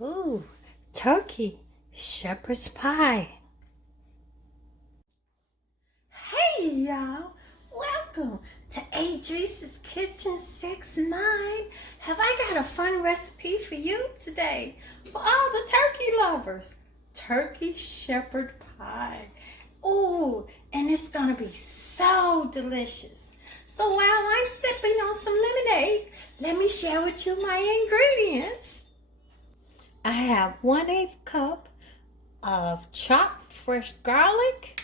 Ooh, turkey shepherd's pie. Hey y'all, welcome to Adrice's Kitchen 69. Have I got a fun recipe for you today for all the turkey lovers? Turkey shepherd pie. Ooh, and it's gonna be so delicious. So while I'm sipping on some lemonade, let me share with you my ingredients. I have 1/8 cup of chopped fresh garlic,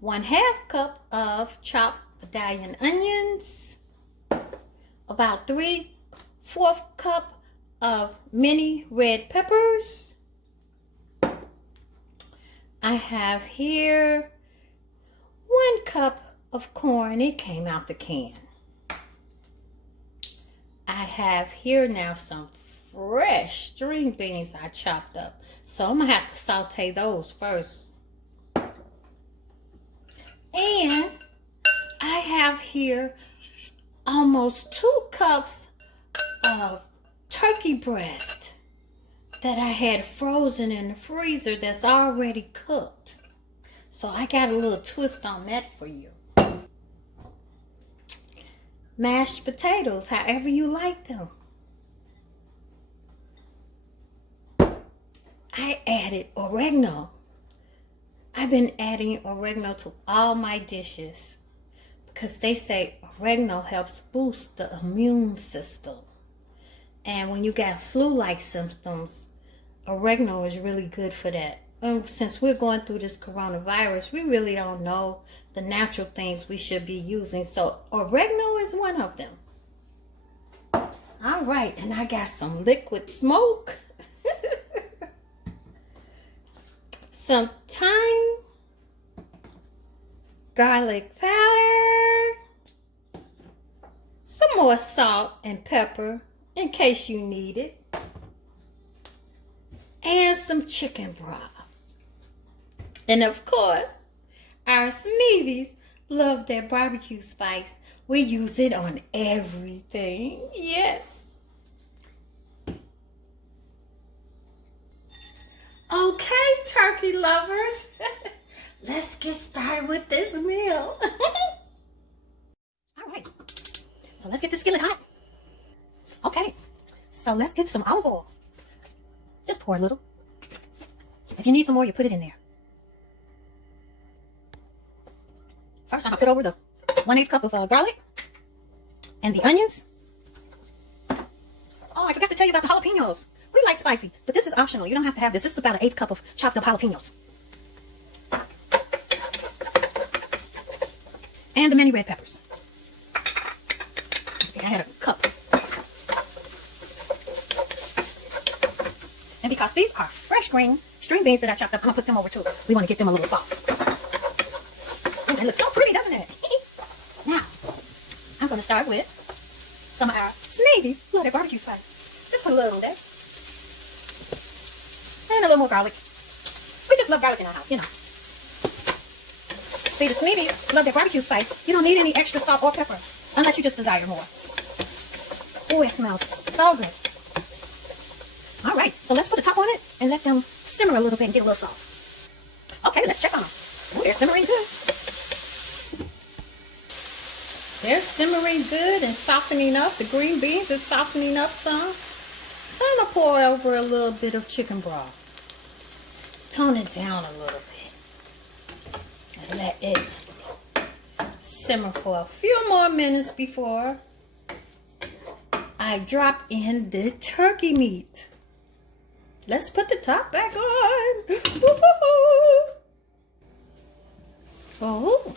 1/2 cup of chopped Vidalia onions, about 3/4 cup of mini red peppers. I have here 1 cup of corn. It came out the can. I have here now some fresh string beans I chopped up. So I'm going to have to saute those first. And I have here almost 2 cups of turkey breast that I had frozen in the freezer that's already cooked. So I got a little twist on that for you. Mashed potatoes, however you like them. I added oregano. I've been adding oregano to all my dishes because they say oregano helps boost the immune system. And when you got flu-like symptoms, oregano is really good for that. And since we're going through this coronavirus, we really don't know the natural things we should be using. So oregano is one of them. All right, and I got some liquid smoke. Some thyme, garlic powder, some more salt and pepper in case you need it, and some chicken broth. And of course, our Sneevies love their barbecue spice. We use it on everything. Yes. Okay, turkey lovers, let's get started with this meal. All right, so let's get the skillet hot. Okay, so let's get some olive oil. Just pour a little. If you need some more, you put it in there. First, I'm gonna put over the 1/8 cup of garlic and the onions. Oh, I forgot to tell you about the jalapenos. We like spicy, but this is optional. You don't have to have this. This is about 1/8 cup of chopped up jalapenos. And the mini red peppers. I had a cup. And because these are fresh green string beans that I chopped up, I'm going to put them over too. We want to get them a little soft. Oh, that looks so pretty, doesn't it? Now, I'm going to start with some of our Sneevy loaded barbecue spice. Just put a little there. And a little more garlic. We just love garlic in our house, you know. See, the Sneevies love their barbecue spice. You don't need any extra salt or pepper unless you just desire more. Oh, it smells so good. All right, so let's put a top on it and let them simmer a little bit and get a little soft. Okay, let's check on them. Oh, they're simmering good. They're simmering good and softening up. The green beans are softening up some. So I'm going to pour over a little bit of chicken broth. Tone it down a little bit. And let it simmer for a few more minutes before I drop in the turkey meat. Let's put the top back on. Oh.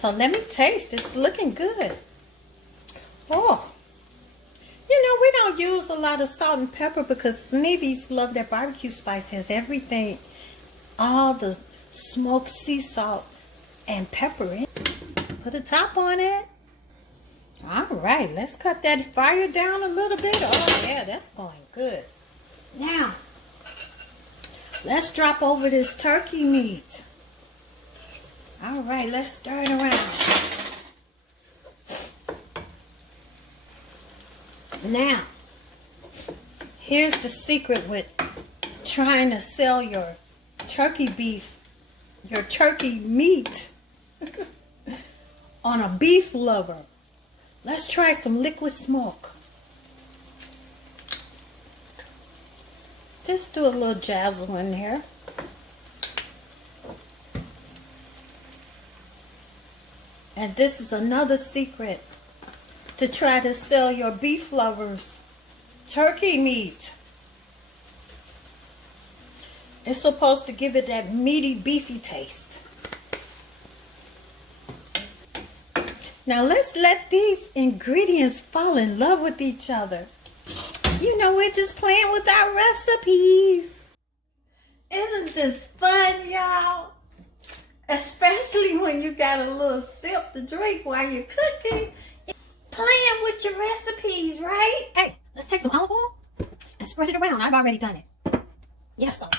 So let me taste. It's looking good. Oh. You know, we don't use a lot of salt and pepper because Sneevies love their barbecue spice. Has everything, all the smoked sea salt and pepper in. Put a top on it. All right, let's cut that fire down a little bit. Oh yeah, that's going good. Now, let's drop over this turkey meat. All right, let's stir it around. Now, Here's the secret with trying to sell your turkey beef, your turkey meat on a beef lover. Let's try some liquid smoke. Just do a little jazzle in there. And this is another secret to try to sell your beef lovers turkey meat. It's supposed to give it that meaty, beefy taste. Now let's let these ingredients fall in love with each other. You know, we're just playing with our recipes. Isn't this fun, y'all? Especially when you got a little sip to drink while you're cooking. Playing with your recipes, right? Hey, let's take some olive oil and spread it around. I've already done it. Yes, sir.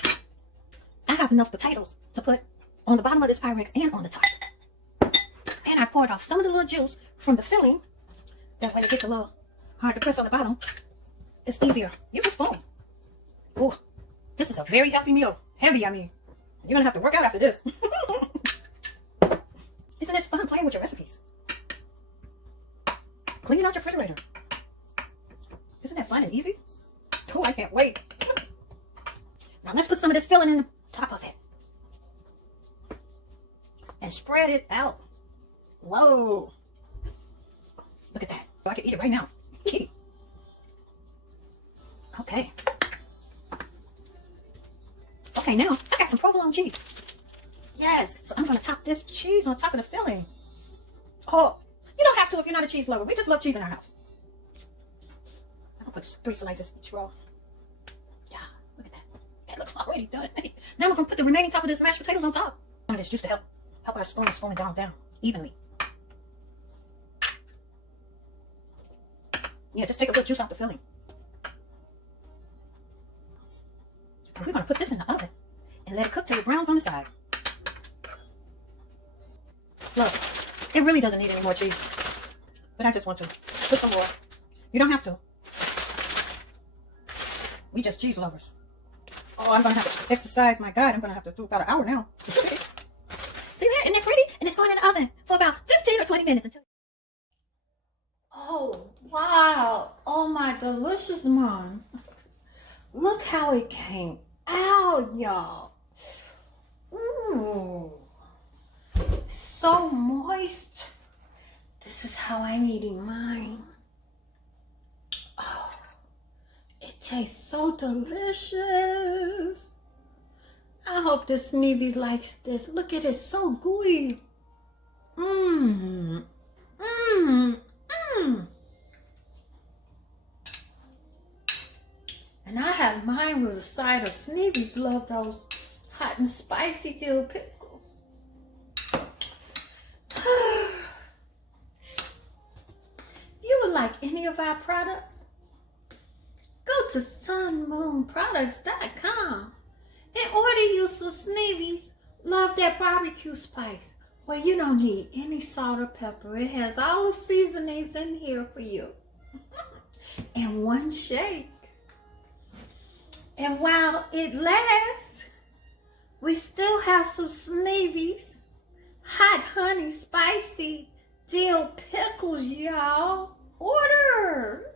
I have enough potatoes to put on the bottom of this pyrex and on the top. And I poured off some of the little juice from the filling. That way it gets a little hard to press on the bottom. It's easier. Use a spoon. Oh, this is a very healthy meal. Heavy, I mean. You're going to have to work out after this. Isn't it fun playing with your recipes? Cleaning out your refrigerator. Isn't that fun and easy? Oh, I can't wait. Now let's put some of this filling in the top of it. And spread it out. Whoa. Look at that. I can eat it right now. Okay. Okay, now I got some provolone cheese. Yes, so I'm going to top this cheese on top of the filling. Oh, you don't have to if you're not a cheese lover. We just love cheese in our house. I'm going to put 3 slices each roll. Yeah, look at that. That looks already done. Now we're going to put the remaining top of this mashed potatoes on top. And this juice to help our spoon it down evenly. Yeah, just take a little juice off the filling. And we're going to put this in the oven and let it cook till it browns on the side. Look, it really doesn't need any more cheese. But I just want to put some more. You don't have to. We just cheese lovers. Oh, I'm going to have to exercise my God. I'm going to have to do about an hour now. See there? Isn't that pretty? And it's going in the oven for about 15 or 20 minutes until... Oh, wow. Oh, my delicious mom. Look how it came out, y'all. Ooh. So moist. This is how I'm eating mine. Oh, it tastes so delicious. I hope the Sneevy likes this. Look at it, so gooey. Mmm. Mmm. Mmm. And I have mine with a side of Sneevy's. Love those hot and spicy dill pickles. You would like any of our products? Go to sunmoonproducts.com and order you some Sneevy's. Love that barbecue spice. Well, you don't need any salt or pepper. It has all the seasonings in here for you. And one shake. And while it lasts, we still have some Sneevy's hot honey spicy dill pickles, y'all. Order.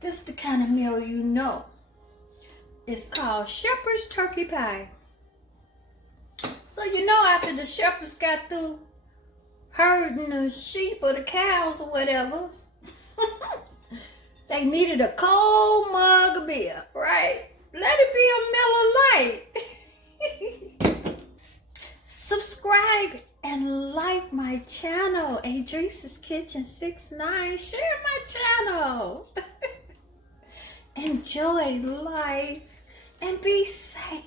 This is the kind of meal you know. It's called Shepherd's Turkey Pie. So you know, after the shepherds got through herding the sheep or the cows or whatever, they needed a cold mug of beer, right? Let it be a Miller Lite. Subscribe and like my channel, Adrice's Kitchen 69. Share my channel. Enjoy life and be safe.